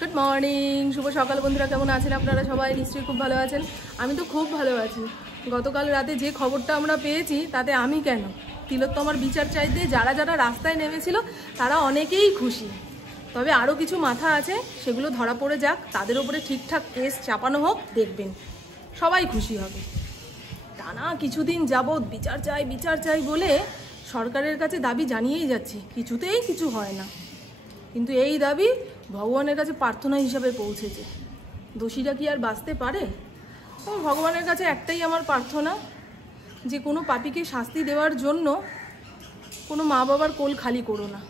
Good morning, শুভ সকাল বন্ধুরা। কেমন আছেন আপনারা? সবাই নিশ্চয়ই খুব ভালো আছেন। আমি তো খুব ভালো আছি। গতকাল রাতে যে খবরটা আমরা পেয়েছি তাতে আমি কেন, তিলোত্তমার বিচার চাইতে যারা যারা রাস্তায় নেমেছিল তারা অনেকেই খুশি। তবে আরও কিছু মাথা আছে, সেগুলো ধরা পড়ে যাক, তাদের উপরে ঠিকঠাক কেস চাপানো হোক, দেখবেন সবাই খুশি হবে। টানা কিছুদিন যাবৎ বিচার চাই বলে সরকারের কাছে দাবি জানিয়েই যাচ্ছি, কিছুতেই কিছু হয় না। কিন্তু এই দাবি ভগবানের কাছে প্রার্থনা হিসাবে পৌঁছেছে। দোষীরা কি আর বাঁচতে পারে? ভগবানের কাছে একটাই আমার প্রার্থনা, যে কোনো পাপীকে শাস্তি দেওয়ার জন্য কোনো মা বাবার কোল খালি করো না,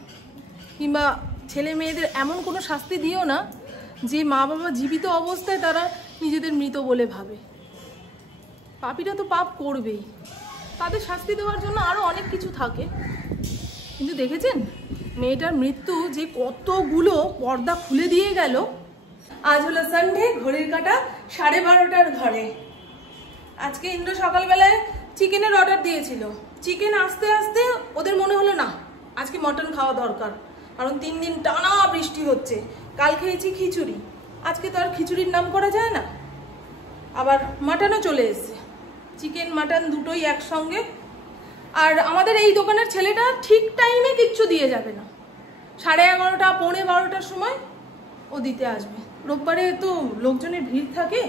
কিংবা ছেলে মেয়েদের এমন কোনো শাস্তি দিও না যে মা বাবা জীবিত অবস্থায় তারা নিজেদের মৃত বলে ভাবে। পাপীরা তো পাপ করবেই, তাদের শাস্তি দেওয়ার জন্য আরও অনেক কিছু থাকে। কিন্তু দেখেছেন মেয়েটার মৃত্যু যে কতগুলো পর্দা খুলে দিয়ে গেল। আজ হলো সানডে, ঘড়ির কাঁটা 12:30 ঘরে। আজকে ইন্দ্র সকালবেলায় চিকেনের অর্ডার দিয়েছিল। চিকেন আসতে আসতে ওদের মনে হলো না, আজকে মটন খাওয়া দরকার, কারণ 3 দিন টানা বৃষ্টি হচ্ছে। কাল খেয়েছি খিচুড়ি, আজকে তো আর খিচুড়ির নাম করা যায় না। আবার মাটনও চলে এসছে, চিকেন মাটন দুটোই একসঙ্গে। আর আমাদের এই দোকানের ছেলেটা ঠিক টাইমে কিচ্ছু দিয়ে যাবে না, 11:30 পৌনে 12টার সময় ও দিতে আসবে। রোববারে তো লোকজনের ভিড় থাকে,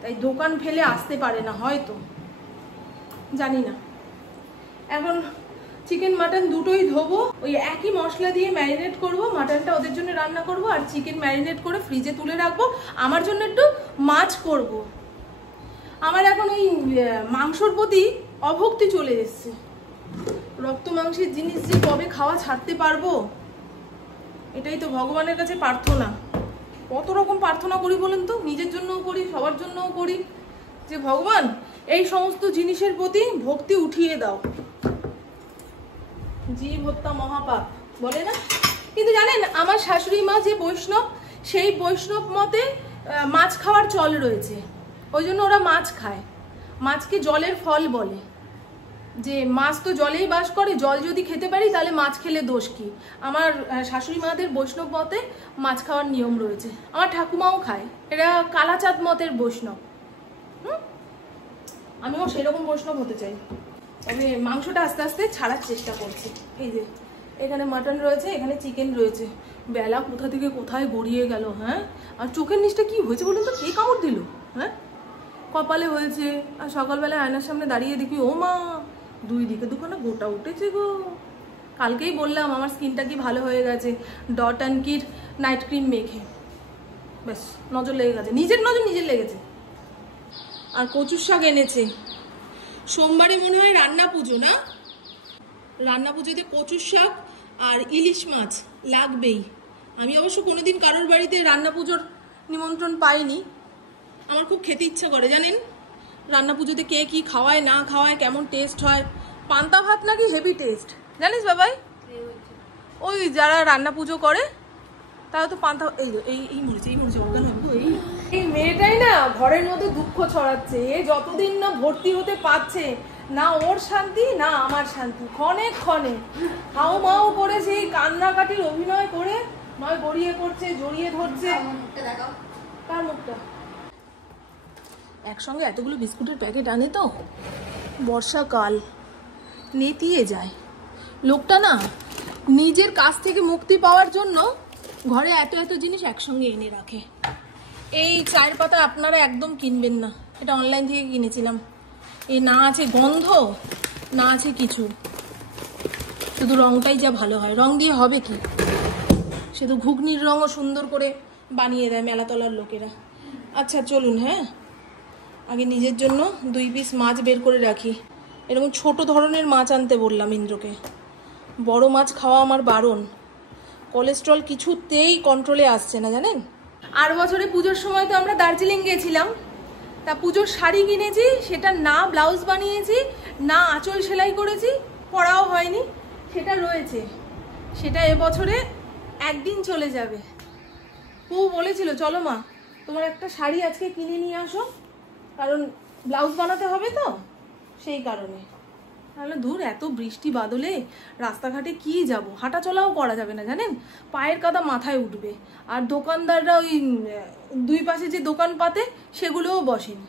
তাই দোকান ফেলে আসতে পারে না হয়তো, জানি না। এখন চিকেন মাটন দুটোই ধোবো, ওই একই মশলা দিয়ে ম্যারিনেট করব। মাটনটা ওদের জন্য রান্না করব, আর চিকেন ম্যারিনেট করে ফ্রিজে তুলে রাখবো। আমার জন্য একটু মাছ করব। আমার এখন ওই মাংসর প্রতি অভক্তি চলে এসছে। রক্ত মাংসের জিনিস যে কবে খাওয়া ছাড়তে পারবো, এটাই তো ভগবানের কাছে প্রার্থনা। কত রকম প্রার্থনা করি বলেন তো, নিজের জন্যও করি, সবার জন্যও করি, যে ভগবান এই সমস্ত জিনিসের প্রতি ভক্তি উঠিয়ে দাও। জীব হত্যা মহাপাপ বলে না? কিন্তু জানেন আমার শাশুড়ি মা যে বৈষ্ণব, সেই বৈষ্ণব মতে মাছ খাওয়ার চল রয়েছে। ওই জন্য ওরা মাছ খায়। মাছকে জলের ফল বলে, যে মাছ তো জলেই বাস করে, জল যদি খেতে পারি তাহলে মাছ খেলে দোষ কি? আমার শাশুড়ি মাদের বৈষ্ণব মতে মাছ খাওয়ার নিয়ম রয়েছে। আমার ঠাকুমাও খায়, এরা কালাচাঁদ মতের বৈষ্ণব। আমিও সেরকম বৈষ্ণব হতে চাই। তবে মাংসটা আস্তে আস্তে ছাড়ার চেষ্টা করছি। এই যে এখানে মাটন রয়েছে, এখানে চিকেন রয়েছে। বেলা কোথা থেকে কোথায় গড়িয়ে গেল। হ্যাঁ, আর চোখের নিচটা কি হয়েছে বলুন তো? কে কামড় দিল? হ্যাঁ, কপালে হয়েছে। আর সকালবেলা আয়নার সামনে দাঁড়িয়ে দেখি, ও মা, 2 দিকে দুখানা গোটা উঠেছে গো। কালকেই বললাম আমার স্কিনটা কি ভালো হয়ে গেছে ডট অ্যান্ড কির নাইট ক্রিম মেখে, ব্যাস নজর লেগে গেছে, নিজের নজর নিজের লেগেছে। আর কচুর শাক এনেছে। সোমবারে মনে হয় রান্না পুজো, না? রান্না পুজোতে কচুর শাক আর ইলিশ মাছ লাগবেই। আমি অবশ্য কোনোদিন কারোর বাড়িতে রান্না পুজোর নিমন্ত্রণ পাইনি। আমার খুব খেতে ইচ্ছা করে জানেন, রান্না পুজোতে কে কি খাওয়ায় না খাওয়ায়, কেমন টেস্ট হয়। পান্তা ভাত নাকি হেভি টেস্ট, জানিস বাবাই? ওই যারা রান্না পুজো করে তারা তো পান্তা, এই মরেছে এই মেয়েটাই না ঘরের মধ্যে দুঃখ ছড়াচ্ছে। এ যতদিন না ভর্তি হতে পারছে, না ওর শান্তি না আমার শান্তি। ক্ষণে ক্ষণে হাও মাও করে সেই কান্নাকাটির অভিনয় করে নয় গড়িয়ে করছে, জড়িয়ে ধরছে। কার মুখটা? একসঙ্গে এতগুলো বিস্কুটের প্যাকেট আনে তো, বর্ষাকাল নেতিয়ে যায়। লোকটা না নিজের কাছ থেকে মুক্তি পাওয়ার জন্য ঘরে এত এত জিনিস একসঙ্গে এনে রাখে। এই চায়ের পাতা আপনারা একদম কিনবেন না, এটা অনলাইন থেকে কিনেছিলাম। এ না আছে গন্ধ, না আছে কিছু, শুধু রংটাই যা ভালো হয়। রং দিয়ে হবে কি? শুধু ঘুগনির রঙও সুন্দর করে বানিয়ে দেয় মেলাতলার লোকেরা। আচ্ছা চলুন, হ্যাঁ আগে নিজের জন্য 2 পিস মাছ বের করে রাখি। এরকম ছোট ধরনের মাছ আনতে বললাম ইন্দ্রকে, বড় মাছ খাওয়া আমার বারণ। কোলেস্ট্রল কিছুতেই কন্ট্রোলে আসছে না জানেন। আর বছরে পুজোর সময় তো আমরা দার্জিলিং গেছিলাম, তা পুজোর শাড়ি কিনেছি, সেটা না ব্লাউজ বানিয়েছি না আঁচল সেলাই করেছি, পরাও হয়নি, সেটা রয়েছে। সেটা এবছরে একদিন চলে যাবে। ও বলেছিল চলো মা তোমার একটা শাড়ি আজকে কিনে নিয়ে আসো, কারণ ব্লাউজ বানাতে হবে তো, সেই কারণে। তাহলে দূর, এত বৃষ্টি বাদলে রাস্তাঘাটে কি যাব, হাঁটা চলাও করা যাবে না জানেন, পায়ের কাদা মাথায় উঠবে। আর দোকানদাররা ওই দুই পাশে যে দোকান পাতে সেগুলোও বসেনি।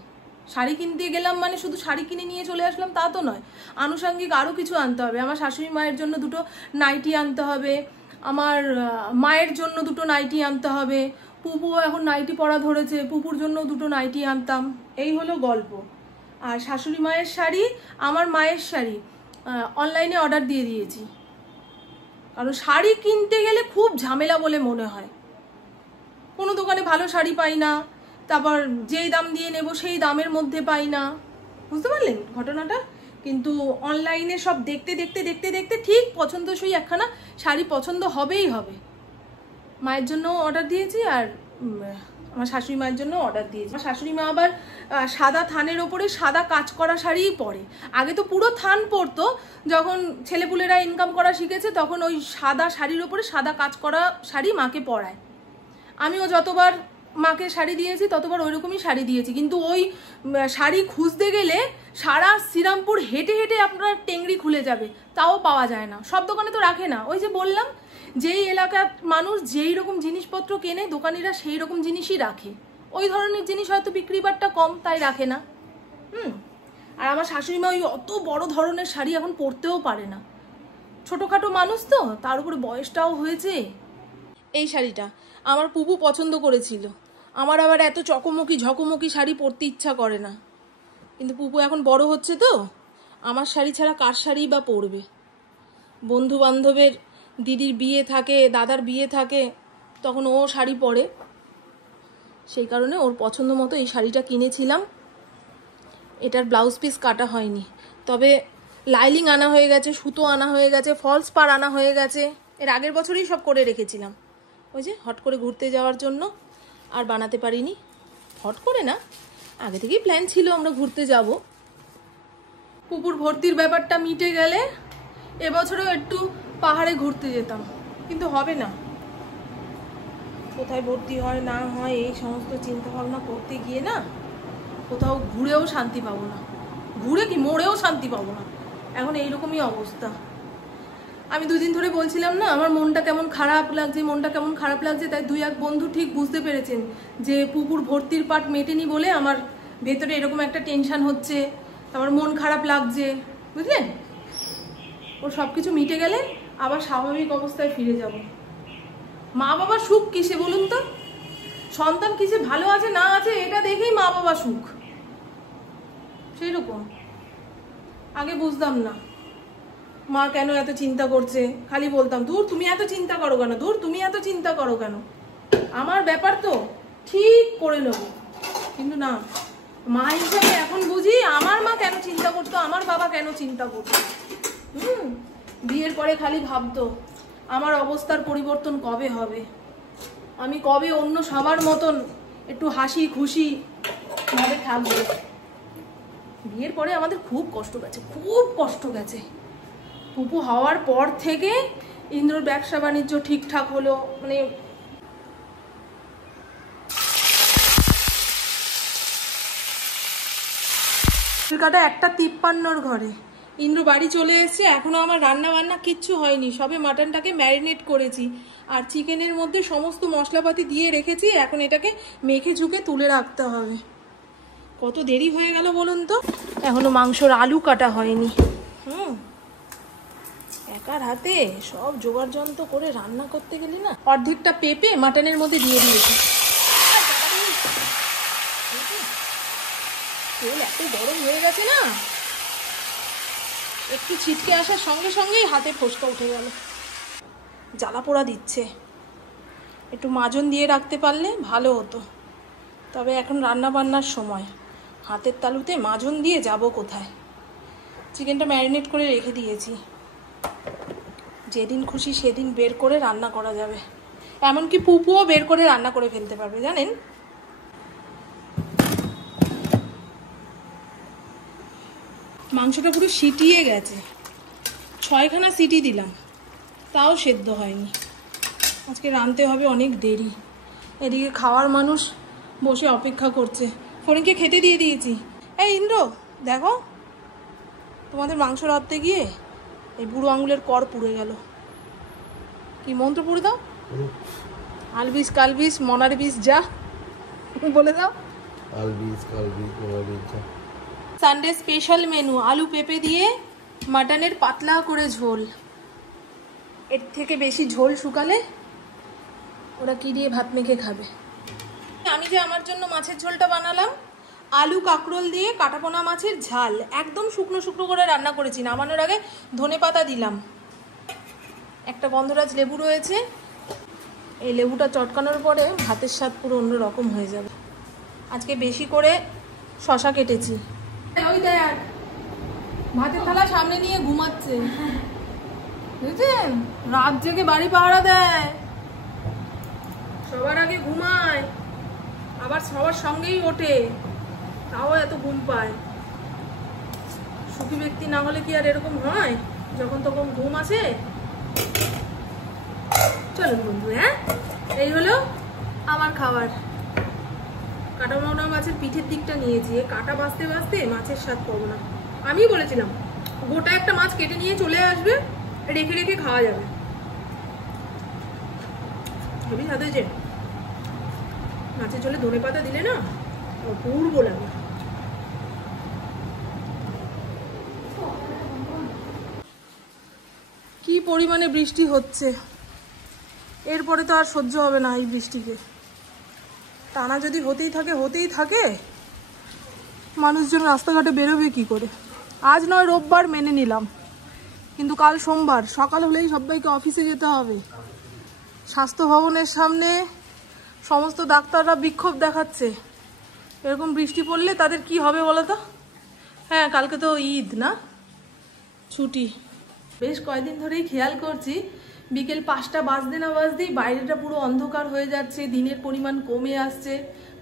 শাড়ি কিনতে গেলাম মানে শুধু শাড়ি কিনে নিয়ে চলে আসলাম তা তো নয়, আনুষঙ্গিক আরও কিছু আনতে হবে। আমার শাশুড়ি মায়ের জন্য দুটো নাইটি আনতে হবে, আমার মায়ের জন্য দুটো নাইটি আনতে হবে, পুপু এখন নাইটি পরা ধরেছে, পুপুর জন্য দুটো নাইটি আনতাম। এই হলো গল্প। আর শাশুড়ি মায়ের শাড়ি, আমার মায়ের শাড়ি অনলাইনে অর্ডার দিয়ে দিয়েছি, কারণ শাড়ি কিনতে গেলে খুব ঝামেলা বলে মনে হয়। কোনো দোকানে ভালো শাড়ি পাই না, তারপর যেই দাম দিয়ে নেব সেই দামের মধ্যে পাই না, বুঝতে পারলেন ঘটনাটা। কিন্তু অনলাইনে সব দেখতে দেখতে দেখতে দেখতে ঠিক পছন্দসই একখানা শাড়ি পছন্দ হবেই হবে। মায়ের জন্য অর্ডার দিয়েছি আর আমার শাশুড়ি মায়ের জন্য অর্ডার দিয়েছি। আমার শাশুড়ি মা আবার সাদা থানের ওপরে সাদা কাজ করা শাড়িই পরে। আগে তো পুরো থান পরতো, যখন ছেলেপুলেরা ইনকাম করা শিখেছে তখন ওই সাদা শাড়ির ওপরে সাদা কাজ করা শাড়ি মাকে পরায়। আমিও যতবার মাকে শাড়ি দিয়েছি ততবার ওই রকমই শাড়ি দিয়েছি, কিন্তু ওই শাড়ি খুঁজতে গেলে সারা শ্রীরামপুর হেঁটে হেঁটে আপনার টেংরি খুলে যাবে, তাও পাওয়া যায় না। সব দোকানে তো রাখে না। ওই যে বললাম, যেই এলাকার মানুষ যেই রকম জিনিসপত্র কেনে দোকানিরা সেই রকম জিনিসই রাখে। ওই ধরনের জিনিস হয়তো বিক্রি বাট্টা কম, তাই রাখে না। আর আমার শাশুড়ি মা ওই অত বড় ধরনের শাড়ি এখন পরতেও পারে না, ছোটোখাটো মানুষ তো, তার উপরে বয়সটাও হয়েছে। এই শাড়িটা আমার পুপু পছন্দ করেছিল, আমার আবার এত চকমকি ঝকমকি শাড়ি পরতে ইচ্ছা করে না, কিন্তু পুপু এখন বড় হচ্ছে তো, আমার শাড়ি ছাড়া কার শাড়ি বা পরবে। বন্ধু বান্ধবের দিদির বিয়ে থাকে, দাদার বিয়ে থাকে, তখন ও শাড়ি পরে, সেই কারণে ওর পছন্দ মতো এই শাড়িটা কিনেছিলাম। এটার ব্লাউজ পিস কাটা হয়নি, তবে লাইলিং আনা হয়ে গেছে, সুতো আনা হয়ে গেছে, ফলস পার আনা হয়ে গেছে। এর আগের বছরই সব করে রেখেছিলাম, ওই যে হট করে ঘুরতে যাওয়ার জন্য আর বানাতে পারিনি। হট করে না, আগে থেকেই প্ল্যান ছিল আমরা ঘুরতে যাব। পুকুর ভর্তির ব্যাপারটা মিটে গেলে এবছরেও একটু পাহাড়ে ঘুরতে যেতাম, কিন্তু হবে না। কোথায় ভর্তি হয় না হয় এই সমস্ত চিন্তা ভাবনা করতে গিয়ে না কোথাও ঘুরেও শান্তি পাবো না, ঘুরে কি মোড়েও শান্তি পাবো না। এখন এইরকমই অবস্থা। আমি দুদিন ধরে বলছিলাম না আমার মনটা কেমন খারাপ লাগছে, তাই দুই এক বন্ধু ঠিক বুঝতে পেরেছেন যে পুকুর ভর্তির পাট মেটেনি বলে আমার ভেতরে এরকম একটা টেনশন হচ্ছে, আমার মন খারাপ লাগছে, বুঝলেন। ওর সব কিছু মিটে গেলে আবার স্বাভাবিক অবস্থায় ফিরে যাব। মা বাবার সুখ কিসে বলুন তো, সন্তান কিসে ভালো আছে না আছে এটা দেখেই মা বাবা সুখ। সেই রকম আগে বুঝতাম না মা কেন এত চিন্তা করছে, খালি বলতাম দূর তুমি এত চিন্তা করো কেন, দূর তুমি এত চিন্তা করো কেন, আমার ব্যাপার তো ঠিক করে নেব। কিন্তু না, মা হিসাবে এখন বুঝি আমার মা কেন চিন্তা করতো, আমার বাবা কেন চিন্তা করতো। বিয়ের পরে খালি ভাবতো আমার অবস্থার পরিবর্তন কবে হবে, আমি কবে অন্য সবার মতন একটু হাসি খুশি ভাবে থাকবো। বিয়ের পরে আমাদের খুব কষ্ট গেছে, খুব কষ্ট গেছে। পুপু হওয়ার পর থেকে ইন্দ্রর ব্যবসা বাণিজ্য ঠিকঠাক হলো, মানে কলকাতা 1:53 ঘরে ইন্দ্র বাড়ি চলে এসেছে, এখনো আমার রান্না বান্না কিচ্ছু হয়নি, সবে মাটনটাকে ম্যারিনেট করেছি আর চিকেনের মধ্যে সমস্ত মশলাপাতি দিয়ে রেখেছি, এখন এটাকে মেখে ঝুঁকে তুলে রাখতে হবে। কত দেরি হয়ে গেল বলুন তো, এখনো মাংসর আলু কাটা হয়নি। একার হাতে সব জোগাড় যন্ত্র করে রান্না করতে গেলি না, অর্ধেকটা পেঁপে মাটনের মধ্যে দিয়ে দিয়েছি। তেল এত গরম হয়ে গেছে না, একটু ছিটকে আসার সঙ্গে সঙ্গেই হাতে ফোসকা উঠে গেল, জ্বালা পোড়া দিচ্ছে। একটু মাজন দিয়ে রাখতে পারলে ভালো হতো, তবে এখন রান্না বান্নার সময়, হাতের তালুতে মাজন দিয়ে যাব কোথায়। চিকেনটা ম্যারিনেট করে রেখে দিয়েছি, যেদিন খুশি সেদিন বের করে রান্না করা যাবে, এমনকি পুপুও বের করে রান্না করে ফেলতে পারবে জানেন। মাংসটা পুরো সিটিয়ে গেছে, 6খানা সিটি দিলাম, তাও সেদ্ধ হয়নি। আজকে রাঁধতে হবে অনেক দেরি। এদিকে খাওয়ার মানুষ বসে অপেক্ষা করছে, ফোনকে খেতে দিয়ে দিয়েছি। এই ইন্দ্র দেখো, তোমাদের মাংস রাঁধতে গিয়ে এই বুড়ো আঙুলের কর পুড়ে গেল। কি মন্ত্র পড়ে দাও? আলবিস কালবিস মনার বিষ যা, বলে দাও। আলবিস কালবিস মনার বিষ যা। সানডে স্পেশাল মেনু আলু পেঁপে দিয়ে মাটনের পাতলা করে ঝোল। এর থেকে বেশি ঝোল শুকালে ওরা কি দিয়ে ভাত মেখে খাবে। আমি যে আমার জন্য মাছের ঝোলটা বানালাম, আলু কাঁকরোল দিয়ে কাটাপোনা মাছের ঝাল, একদম শুকনো শুকনো করে রান্না করেছি। নামানোর আগে ধনেপাতা দিলাম। একটা গন্ধরাজ লেবু রয়েছে, এই লেবুটা চটকানোর পরে ভাতের স্বাদ পুরো অন্যরকম হয়ে যাবে। আজকে বেশি করে শশা কেটেছি। ওই দেখ ভাতের থালা সামনে নিয়ে ঘুমাচ্ছে, বুঝছেন? রাত জেগে বাড়ি পাহারা দেয়, সবার আগে ঘুমায়, আবার সবার সঙ্গেই ওঠে, তাও এত ঘুম পায়। সুখী ব্যক্তি না হলে কি আর এরকম হয়? যখন তখন ঘুম আসে। চলুন বন্ধু, হ্যাঁ এই হলো আমার খাবার। কাটাপোনা মাছের পিঠের দিকটা নিয়েছি, কাটা বাঁচতে বাঁচতে মাছের স্বাদ পাবো না। আমি বলেছিলাম গোটা একটা মাছ কেটে নিয়ে চলে আসবে, রেখে রেখে খাওয়া যাবে। খুবই স্বাদ হয়েছে। মাছের ঝোলে ধনেপাতা দিলে না অপূর্ব লাগে। কি পরিমাণে বৃষ্টি হচ্ছে, এরপরে তো আর সহ্য হবে না এই বৃষ্টিকে। টানা যদি হতেই থাকে, মানুষজন রাস্তাঘাটে বেরোবে কি করে? আজ নয় রোববার মেনে নিলাম, কিন্তু কাল সোমবার সকাল হলেই সবাইকে অফিসে যেতে হবে। স্বাস্থ্য ভবনের সামনে সমস্ত ডাক্তাররা বিক্ষোভ দেখাচ্ছে। এরকম বৃষ্টি পড়লে তাদের কি হবে বলো তো? হ্যাঁ, কালকে তো ঈদ না, ছুটি। বেশ কয়েকদিন ধরেই খেয়াল করছি বিকেল 5টা বাজতে না বাজতেই বাইরেটা পুরো অন্ধকার হয়ে যাচ্ছে, দিনের পরিমাণ কমে আসছে,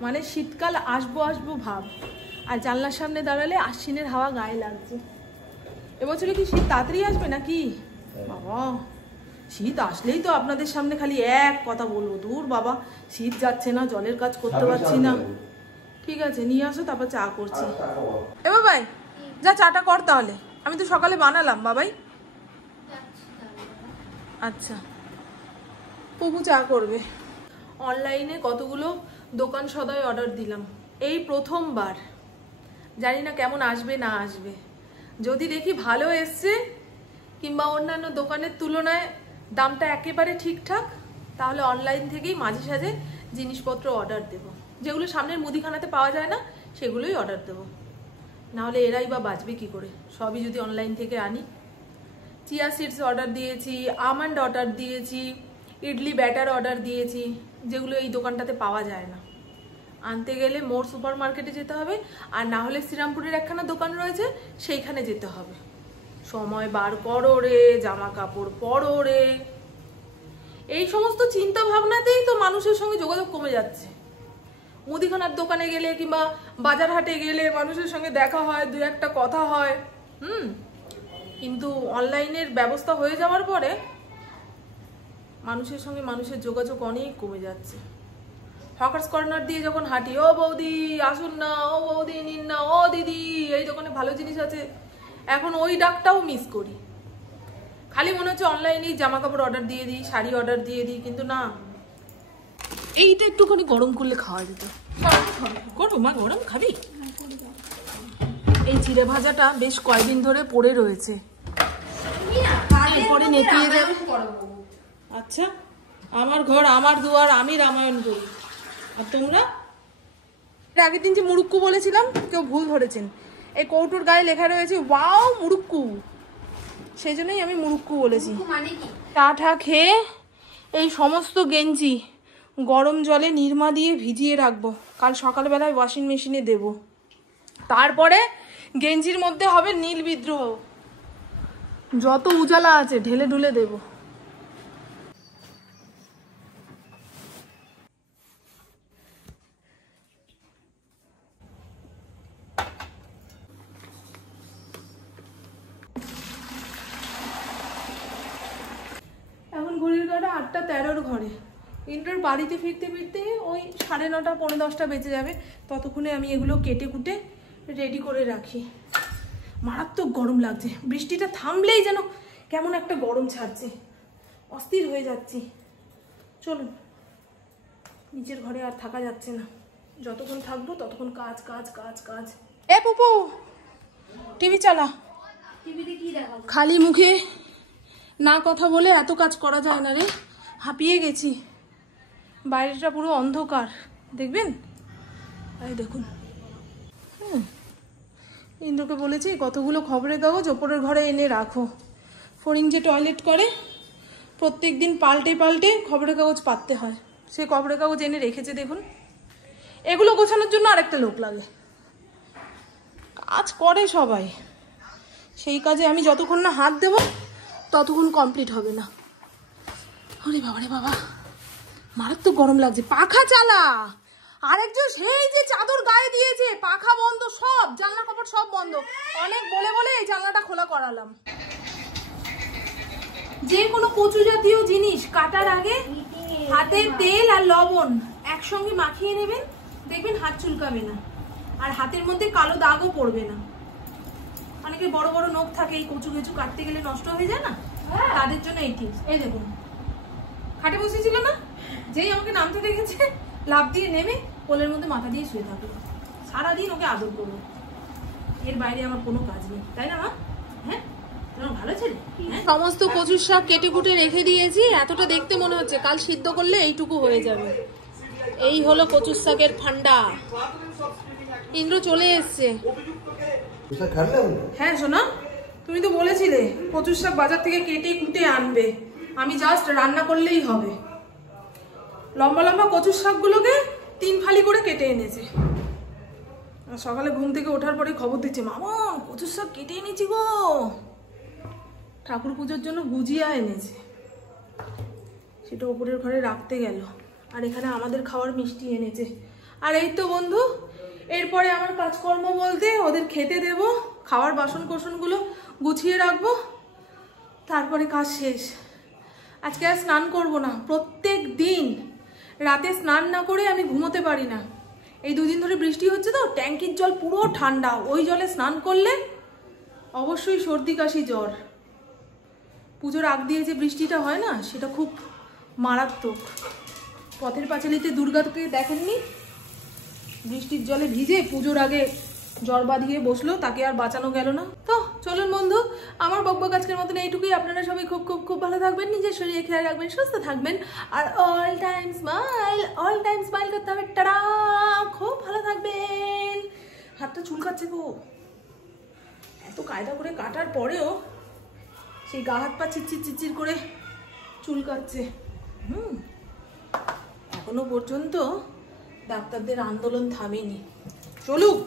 মানে শীতকাল আসবো আসবো ভাব। আর জানলার সামনে দাঁড়ালে আশ্বিনের হাওয়া গায়ে লাগছে। এবছরে কি শীত তাড়াতাড়ি আসবে নাকি? বাবা, শীত আসলেই তো আপনাদের সামনে খালি এক কথা বলবো, দূর বাবা শীত যাচ্ছে না, জলের কাজ করতে পারছি না। ঠিক আছে, নিয়ে আসো, তারপর চা করছি। এ বাবাই, যা চাটা কর তাহলে, আমি তো সকালে বানালাম। বাবাই আচ্ছা, প্রভু চা করবে। অনলাইনে কতগুলো দোকান সদাই অর্ডার দিলাম, এই প্রথমবার। জানি না কেমন আসবে না আসবে। যদি দেখি ভালো এসছে কিংবা অন্যান্য দোকানের তুলনায় দামটা একেবারে ঠিকঠাক, তাহলে অনলাইন থেকেই মাঝে সাঝে জিনিসপত্র অর্ডার দেব। যেগুলো সামনের মুদিখানাতে পাওয়া যায় না সেগুলোই অর্ডার দেব, নাহলে এরাই বা বাঁচবে কি করে? সবই যদি অনলাইন থেকে আনি। চিয়া সিডস অর্ডার দিয়েছি, আমন্ড অর্ডার দিয়েছি, ইডলি ব্যাটার অর্ডার দিয়েছি, যেগুলো এই দোকানটাতে পাওয়া যায় না। আনতে গেলে মোর সুপার মার্কেটে যেতে হবে, আর না হলে শ্রীরামপুরের একখানা দোকান রয়েছে সেইখানে যেতে হবে। সময় বার করো রে, জামা কাপড় পরো রে, এই সমস্ত চিন্তা ভাবনাতেই তো মানুষের সঙ্গে যোগাযোগ কমে যাচ্ছে। মুদিখানার দোকানে গেলে কিংবা বাজার হাটে গেলে মানুষের সঙ্গে দেখা হয়, দু একটা কথা হয়, কিন্তু অনলাইনের ব্যবস্থা হয়ে যাওয়ার পরে মানুষের সঙ্গে মানুষের যোগাযোগ অনেক কমে যাচ্ছে। হকার্স কর্নার দিয়ে যখন হাঁটি, ও বৌদি আসুন না, ও বৌদি নিন না, ও দিদি এই দোকানে ভালো জিনিস আছে, এখন ওই ডাকটাও মিস করি। খালি মনে হচ্ছে অনলাইনেই জামা কাপড় অর্ডার দিয়ে দিই, শাড়ি অর্ডার দিয়ে দিই, কিন্তু না, এইটা একটুখানি গরম করলে খাওয়া যেত। করবো মা, গরম খাবি? এই চিড়ে ভাজাটা বেশ কয়েকদিন ধরে পড়ে রয়েছে, এরপরে নেতিয়ে যাবে। আচ্ছা, আমার ঘর আমার দুয়ার, আমি রামায়ণ করি, আর তোমরা? আগের দিন যে মুরুক্কু বলেছিলাম, কেউ ভুল ধরেছেন। এই কৌটোর গায়ে লেখা রয়েছে ওয়াও মুরুক্কু, সেই জন্যই আমি মুরুক্কু বলেছি। চা ঠা খেয়ে এই সমস্ত গেঞ্জি গরম জলে নিরমা দিয়ে ভিজিয়ে রাখবো, কাল সকালবেলায় ওয়াশিং মেশিনে দেব। তারপরে গেঞ্জির মধ্যে হবে নীল বিদ্রোহ, যত উজালা আছে ঢেলে ঢুলে দেব। এখন ঘড়ির কাটা 8:13 ঘরে। ইন্টার বাড়িতে ফিরতে ফিরতে ওই 9:30 পৌনে 10টা বেজে যাবে। ততক্ষণে আমি এগুলো কেটে কুটে রেডি করে রাখি। মারাত্মক গরম লাগছে, বৃষ্টিটা থামলেই যেন কেমন একটা গরম ছাড়ছে, অস্থির হয়ে যাচ্ছি। চলুন, নিচের ঘরে আর থাকা যাচ্ছে না, যতক্ষণ থাকবো ততক্ষণ কাজ কাজ কাজ কাজ। এ পুপু, টিভি চালা। টিভিতে কি দেখাবো? খালি মুখে না কথা বলে এত কাজ করা যায় না রে, হাঁপিয়ে গেছি। বাইরেটা পুরো অন্ধকার, দেখবেন? এই দেখুন, ইন্দ্রকে বলেছি কতগুলো খবরের কাগজ ওপরের ঘরে এনে রাখো। ফড়িং যে টয়লেট করে প্রত্যেক দিন পাল্টে পাল্টে খবরের কাগজ পাততে হয়, সে খবরের কাগজ এনে রেখেছে। দেখুন, এগুলো গোছানোর জন্য আরেকটা লোক লাগে, কাজ করে সবাই। সেই কাজে আমি যতক্ষণ না হাত দেব ততক্ষণ কমপ্লিট হবে না। আরে বাবা রে বাবা, মারাত্মক গরম লাগছে, পাখা চালা। আরেকজন সেই যে চাদর গায়ে দিয়েছে, পাখা বন্ধ, সব জানলা কপাট সব বন্ধ। অনেক বলে বলে এই জানলাটা খোলা করালাম। যে কোনো কচু জাতীয় জিনিস কাটার আগে হাতে তেল আর লবণ একসঙ্গে মাখিয়ে নেবেন, দেখবেন হাত চুলকাবে না, আর হাতের মধ্যে কালো দাগও পড়বে না। অনেকে বড় বড় নখ থাকে, এই কচু কেচু কাটতে গেলে নষ্ট হয়ে যায় না, তাদের জন্য এই টিপস। এই দেখুন, খাটে বসেছিল না, যেই আমাকে নামতে দেখেছে লাফ দিয়ে নেমে কোলের মধ্যে মাথা দিয়ে শুয়ে থাকলো। সারাদিন ওকে আদর করবো, এর বাইরে আমার কোনো কাজ নেই, তাই না মা? হ্যাঁ, ভালো ছেলে। সমস্ত কচুর শাক কেটে কুটে রেখে দিয়েছি, এতটা দেখতে মনে হচ্ছে কাল সিদ্ধ করলে এইটুকু হয়ে যাবে। এই হলো কচুর শাকের ফান্ডা। ইন্দ্র চলে এসছে। হ্যাঁ সোনা, তুমি তো বলেছিলে কচুর শাক বাজার থেকে কেটে কুটে আনবে, আমি জাস্ট রান্না করলেই হবে। লম্বা লম্বা কচুর শাকগুলোকে 3 ফালি করে কেটে এনেছে। সকালে ঘুম থেকে ওঠার পরে খবর দিচ্ছে, মামা কচুর শাক কেটে এনেছি গো। ঠাকুর পুজোর জন্য গুজিয়া এনেছে, সেটা ওপরের ঘরে রাখতে গেল। আর এখানে আমাদের খাওয়ার মিষ্টি এনেছে। আর এই তো বন্ধু, এরপরে আমার কাজকর্ম বলতে ওদের খেতে দেব, খাওয়ার বাসন কোসনগুলো গুছিয়ে রাখবো, তারপরে কাজ শেষ। আজকে আর স্নান করব না, প্রত্যেক দিন রাতে স্নান না করে আমি ঘুমোতে পারি না। এই 2 দিন ধরে বৃষ্টি হচ্ছে তো, ট্যাঙ্কির জল পুরো ঠান্ডা, ওই জলে স্নান করলে অবশ্যই সর্দি কাশি জ্বর। পুজোর আগ দিয়ে যে বৃষ্টিটা হয় না, সেটা খুব মারাত্মক। পথের পাঁচালিতে দুর্গাকে দেখেননি, বৃষ্টির জলে ভিজে পুজোর আগে জ্বর বাঁধিয়ে বসলো, তাকে আর বাঁচানো গেল না। তো চলুন বন্ধু, আমার বকবক আজকের মতন এইটুকুই। আপনারা সবাই খুব খুব খুব ভালো থাকবেন, নিজের শরীরে খেয়াল রাখবেন, সুস্থ থাকবেন, আর অল টাইম স্মাইল করতে হবে। টাটা, খুব ভালো থাকবেন। হাতটা চুলকাচ্ছে গো, এত কায়দা করে কাটার পরেও সেই গা হাত পা চিরচির চিরচির করে চুলকাচ্ছে। এখনো পর্যন্ত ডাক্তারদের আন্দোলন থামেনি। চলুক।